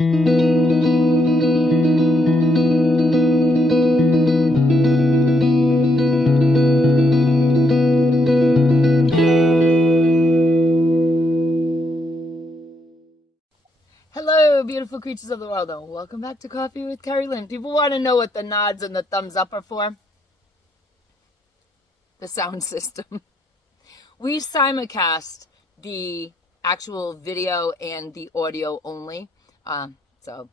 Hello, beautiful creatures of the world, and welcome back to Coffee with Kerri-Lynn. People want to know what the nods and the thumbs up are for. The sound system. We simulcast the actual video and the audio only. So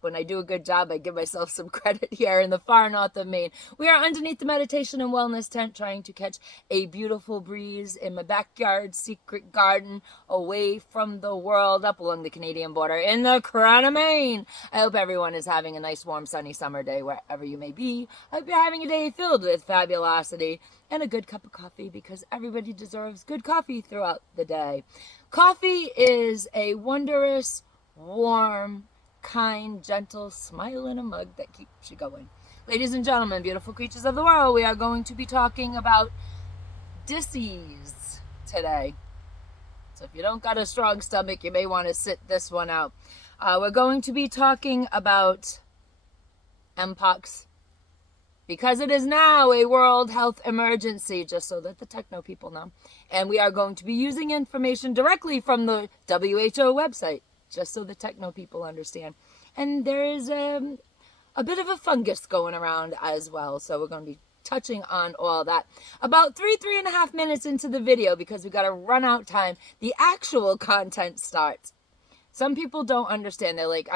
when I do a good job, I give myself some credit here in the far north of Maine. We are underneath the meditation and wellness tent trying to catch a beautiful breeze in my backyard secret garden away from the world up along the Canadian border in the crown of Maine. I hope everyone is having a nice, warm, sunny summer day wherever you may be. I hope you're having a day filled with fabulosity and a good cup of coffee, because everybody deserves good coffee throughout the day. Coffee is a wondrous, warm, kind, gentle smile in a mug that keeps you going. Ladies and gentlemen, beautiful creatures of the world, we are going to be talking about disease today. So if you don't got a strong stomach, you may want to sit this one out. We're going to be talking about MPOX, because it is now a World Health Emergency, just so that the techno people know. And we are going to be using information directly from the WHO website, just so the techno people understand. And there is a bit of a fungus going around as well, so we're going to be touching on all that. About 3.5 minutes into the video, because we got to run out time, the actual content starts. Some people don't understand. They're like,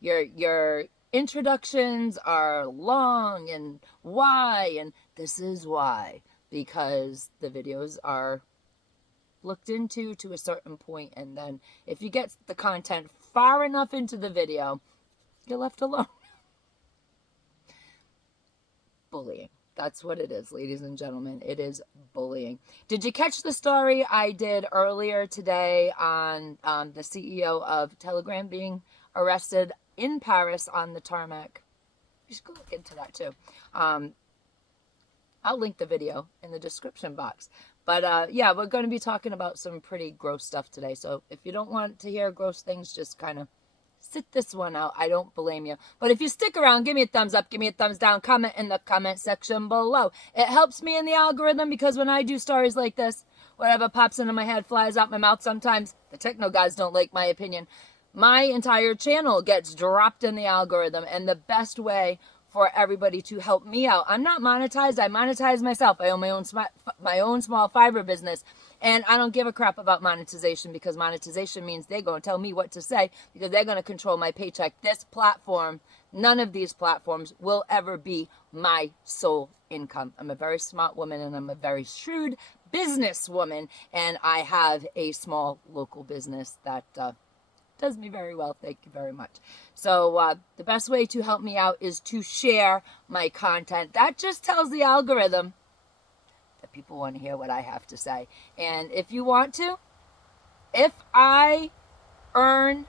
your introductions are long, and why? And this is why, because the videos are looked into to a certain point, and then if you get the content far enough into the video, you're left alone. Bullying. That's what it is, ladies and gentlemen. It is bullying. Did you catch the story I did earlier today on the CEO of Telegram being arrested in Paris on the tarmac? You should go look into that too. I'll link the video in the description box. But yeah, we're going to be talking about some pretty gross stuff today. So if you don't want to hear gross things, just kind of sit this one out. I don't blame you. But if you stick around, give me a thumbs up, give me a thumbs down, comment in the comment section below. It helps me in the algorithm, because when I do stories like this, whatever pops into my head flies out my mouth sometimes. The techno guys don't like my opinion. My entire channel gets dropped in the algorithm, and the best way for everybody to help me out. I'm not monetized. I monetize myself. I own my own small fiber business, and I don't give a crap about monetization, because monetization means they're going to tell me what to say, because they're going to control my paycheck. This platform, none of these platforms will ever be my sole income. I'm a very smart woman, and I'm a very shrewd businesswoman, and I have a small local business that does me very well. Thank you very much. So the best way to help me out is to share my content. That just tells the algorithm that people want to hear what I have to say. And if you want to, if I earn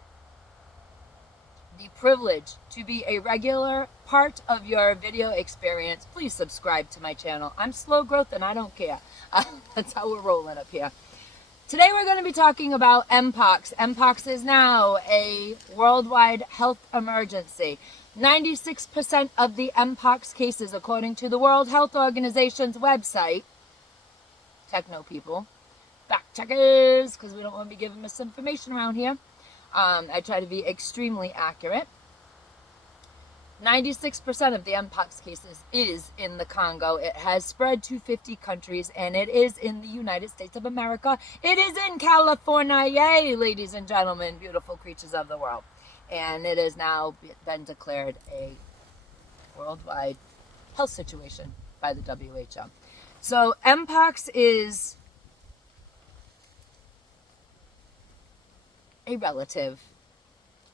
the privilege to be a regular part of your video experience, please subscribe to my channel. I'm slow growth, and I don't care. That's how we're rolling up here. Today we're going to be talking about MPOX. MPOX is now a worldwide health emergency. 96% of the MPOX cases, according to the World Health Organization's website, techno people, fact checkers, because we don't want to be giving misinformation around here. I try to be extremely accurate. 96% of the MPOX cases is in the Congo. It has spread to 50 countries, and it is in the United States of America. It is in California, yay, ladies and gentlemen, beautiful creatures of the world. And it has now been declared a worldwide health situation by the WHO. So MPOX is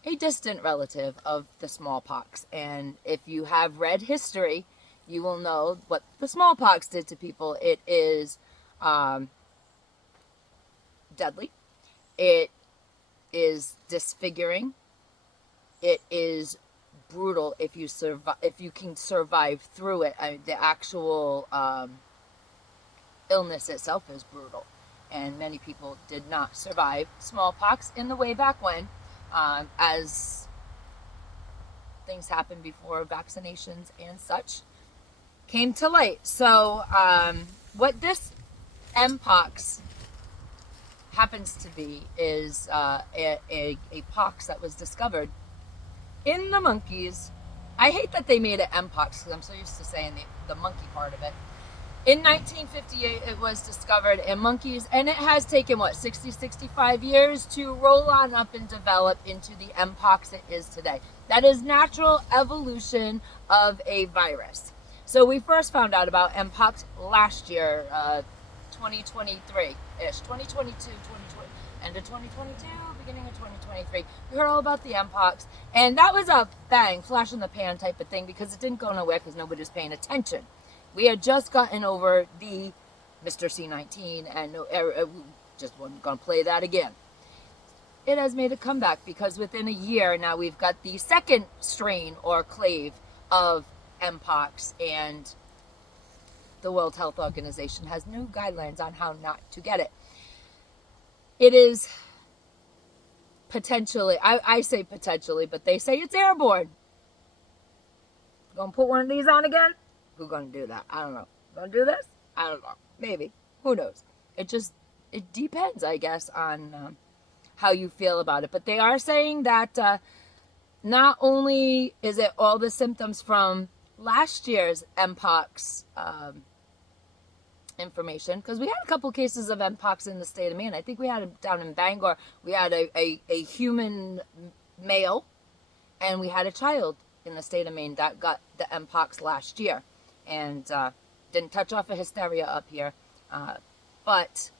a distant relative of the smallpox. And if you have read history, you will know what the smallpox did to people. It is deadly. It is disfiguring. It is brutal if you survive, if you can survive through it. The actual illness itself is brutal, and many people did not survive smallpox in the way back when. as things happened before vaccinations and such came to light. So what this MPOX happens to be is a pox that was discovered in the monkeys. I hate that they made it MPOX because I'm so used to saying the monkey part of it. In 1958, it was discovered in monkeys, and it has taken, 65 years to roll on up and develop into the MPOX it is today. That is natural evolution of a virus. So we first found out about MPOX last year, 2023-ish, 2022, 2020, end of 2022, beginning of 2023. We heard all about the MPOX, and that was a bang, flash in the pan type of thing because it didn't go nowhere because nobody was paying attention. We had just gotten over the Mr. C-19, and we just wasn't going to play that again. It has made a comeback because within a year now we've got the second strain or clave of MPOX, and the World Health Organization has new guidelines on how not to get it. It is potentially, I say potentially, but they say it's airborne. Gonna put one of these on again? Who's gonna do that? I don't know. Gonna do this? I don't know. Maybe. Who knows? It depends, I guess, on how you feel about it. But they are saying that not only is it all the symptoms from last year's MPOX information, because we had a couple cases of MPOX in the state of Maine. I think we had it down in Bangor. We had a human male, and we had a child in the state of Maine that got the MPOX last year, and didn't touch off a hysteria up here. But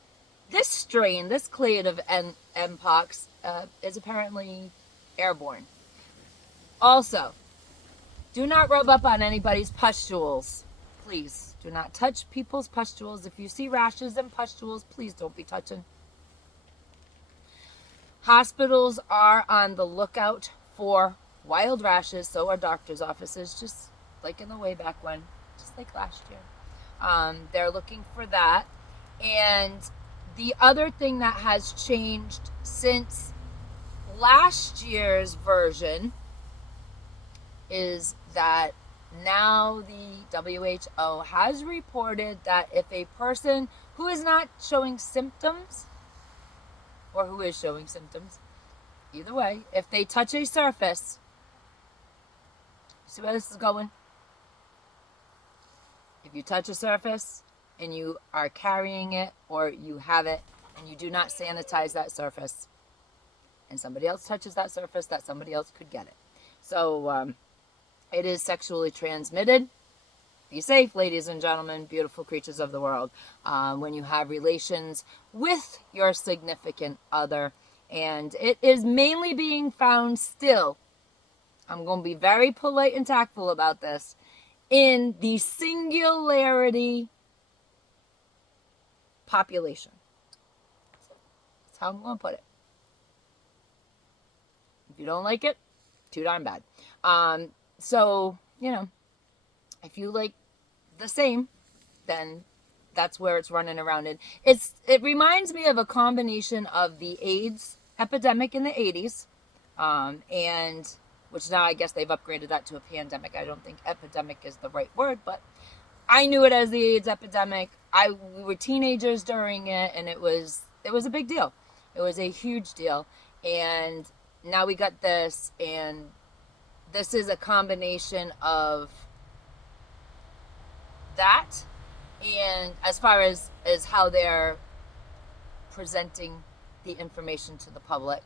this strain, this clade of MPOX, is apparently airborne. Also, do not rub up on anybody's pustules. Please, do not touch people's pustules. If you see rashes and pustules, please don't be touching. Hospitals are on the lookout for wild rashes, so are doctors' offices, just like in the way back when, just like last year. They're looking for that. And the other thing that has changed since last year's version is that now the WHO has reported that if a person who is not showing symptoms, or who is showing symptoms, either way, if they touch a surface, see where this is going? If you touch a surface and you are carrying it or you have it and you do not sanitize that surface and somebody else touches that surface, that somebody else could get it. So it is sexually transmitted. Be safe, ladies and gentlemen, beautiful creatures of the world, when you have relations with your significant other. And it is mainly being found still, I'm going to be very polite and tactful about this, in the singularity population. That's how I'm going to put it. If you don't like it, too darn bad. So, if you like the same, then that's where it's running around in. It reminds me of a combination of the AIDS epidemic in the 80s, and which now I guess they've upgraded that to a pandemic. I don't think epidemic is the right word, but I knew it as the AIDS epidemic. We were teenagers during it, and it was a big deal. It was a huge deal. And now we got this, and this is a combination of that, and as far as how they're presenting the information to the public,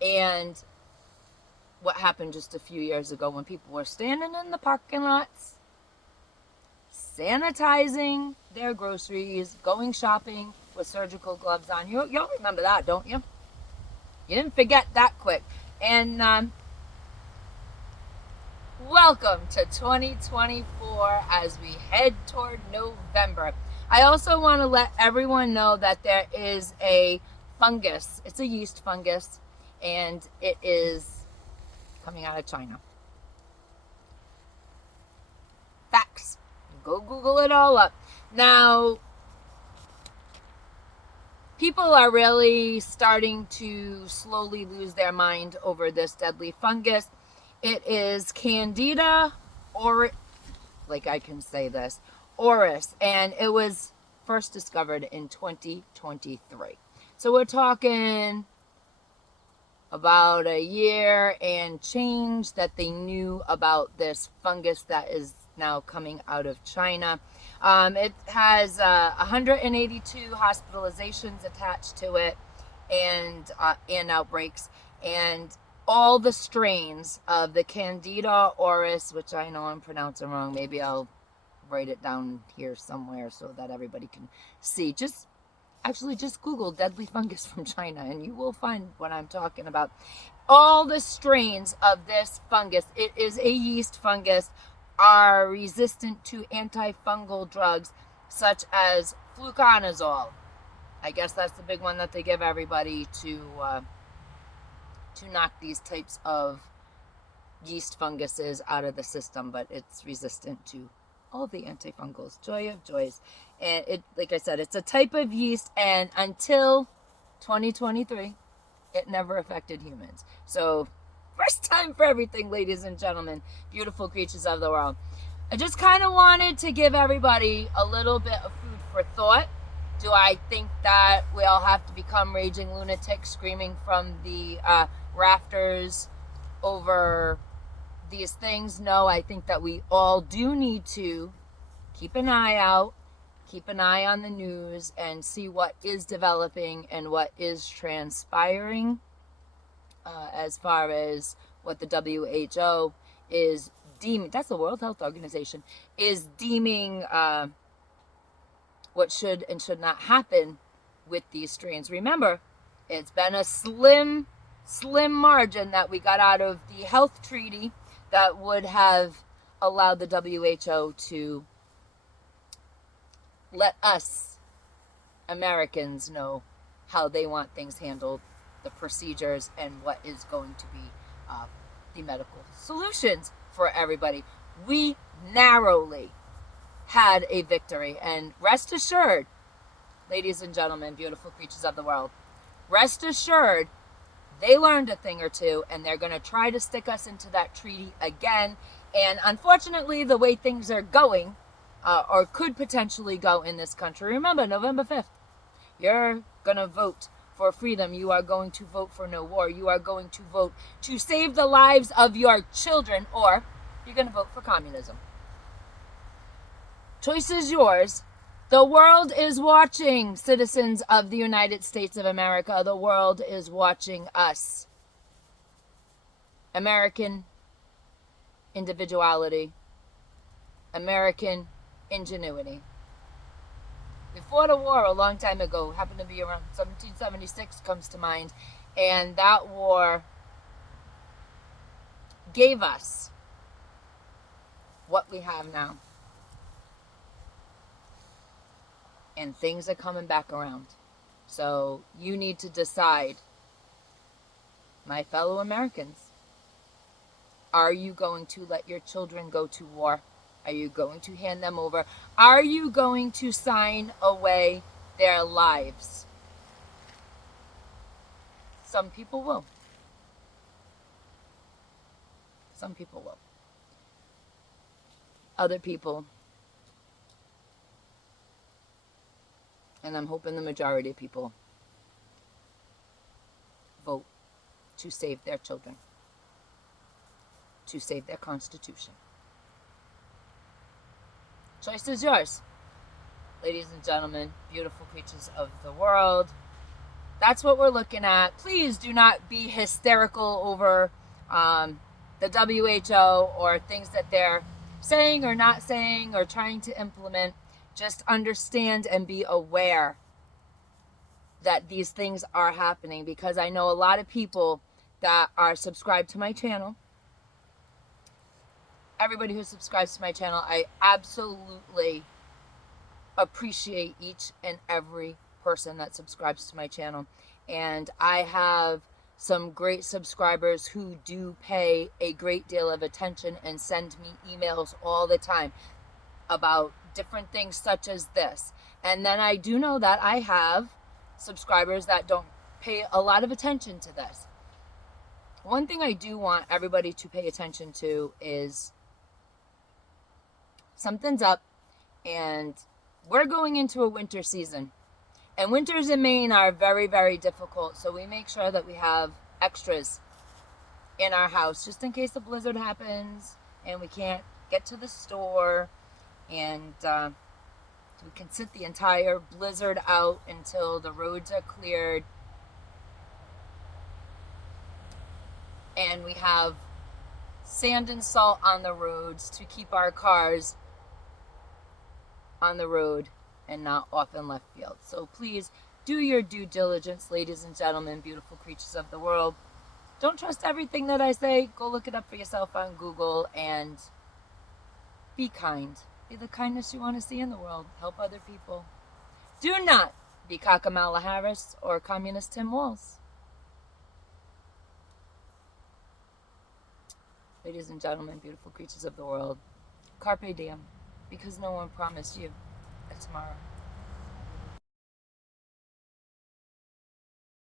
and what happened just a few years ago when people were standing in the parking lots, sanitizing their groceries, going shopping with surgical gloves on. Y'all remember that, don't you? You didn't forget that quick. And welcome to 2024 as we head toward November. I also want to let everyone know that there is a fungus. It's a yeast fungus, and it is coming out of China. Facts. Go Google it all up. Now, people are really starting to slowly lose their mind over this deadly fungus. It is Candida or, like I can say this, auris, and it was first discovered in 2023. So we're talking about a year and change that they knew about this fungus that is now coming out of China. It has 182 hospitalizations attached to it, and outbreaks, and all the strains of the Candida auris, which I know I'm pronouncing wrong. Maybe I'll write it down here somewhere so that everybody can see. Just Google deadly fungus from China and you will find what I'm talking about. All the strains of this fungus, it is a yeast fungus, are resistant to antifungal drugs such as fluconazole. I guess that's the big one that they give everybody to knock these types of yeast funguses out of the system, but it's resistant to all the antifungals. Joy of joys. And it, like I said, it's a type of yeast, and until 2023, it never affected humans. So, first time for everything, ladies and gentlemen, beautiful creatures of the world. I just kind of wanted to give everybody a little bit of food for thought. Do I think that we all have to become raging lunatics screaming from the rafters over these things? No, I think that we all do need to keep an eye out, keep an eye on the news, and see what is developing and what is transpiring as far as what the WHO is deeming, that's the World Health Organization, is deeming what should and should not happen with these strains. Remember, it's been a slim margin that we got out of the health treaty that would have allowed the WHO to let us Americans know how they want things handled, the procedures, and what is going to be the medical solutions for everybody. We narrowly had a victory, and rest assured, ladies and gentlemen, beautiful creatures of the world, rest assured, they learned a thing or two, and they're going to try to stick us into that treaty again. And unfortunately, the way things are going, or could potentially go in this country, remember, November 5th, you're going to vote for freedom. You are going to vote for no war. You are going to vote to save the lives of your children, or you're going to vote for communism. Choice is yours. The world is watching, citizens of the United States of America. The world is watching us. American individuality. American ingenuity. We fought a war a long time ago. Happened to be around 1776 comes to mind. And that war gave us what we have now. And things are coming back around. So you need to decide, my fellow Americans, are you going to let your children go to war? Are you going to hand them over? Are you going to sign away their lives? Some people will. Some people will. Other people, and I'm hoping the majority of people, vote to save their children, to save their Constitution. Choice is yours, ladies and gentlemen, beautiful creatures of the world. That's what we're looking at. Please do not be hysterical over the WHO or things that they're saying or not saying or trying to implement. Just understand and be aware that these things are happening, because I know a lot of people that are subscribed to my channel. Everybody who subscribes to my channel, I absolutely appreciate each and every person that subscribes to my channel. And I have some great subscribers who do pay a great deal of attention and send me emails all the time about different things such as this. And then I do know that I have subscribers that don't pay a lot of attention to this. One thing I do want everybody to pay attention to is something's up, and we're going into a winter season. And winters in Maine are very, very difficult, so we make sure that we have extras in our house just in case a blizzard happens and we can't get to the store, and we can sit the entire blizzard out until the roads are cleared. And we have sand and salt on the roads to keep our cars on the road and not off in left field. So please do your due diligence, ladies and gentlemen, beautiful creatures of the world. Don't trust everything that I say. Go look it up for yourself on Google and be kind. Be the kindness you want to see in the world. Help other people. Do not be Kamala Harris or Communist Tim Walz. Ladies and gentlemen, beautiful creatures of the world, Carpe Diem, because no one promised you a tomorrow.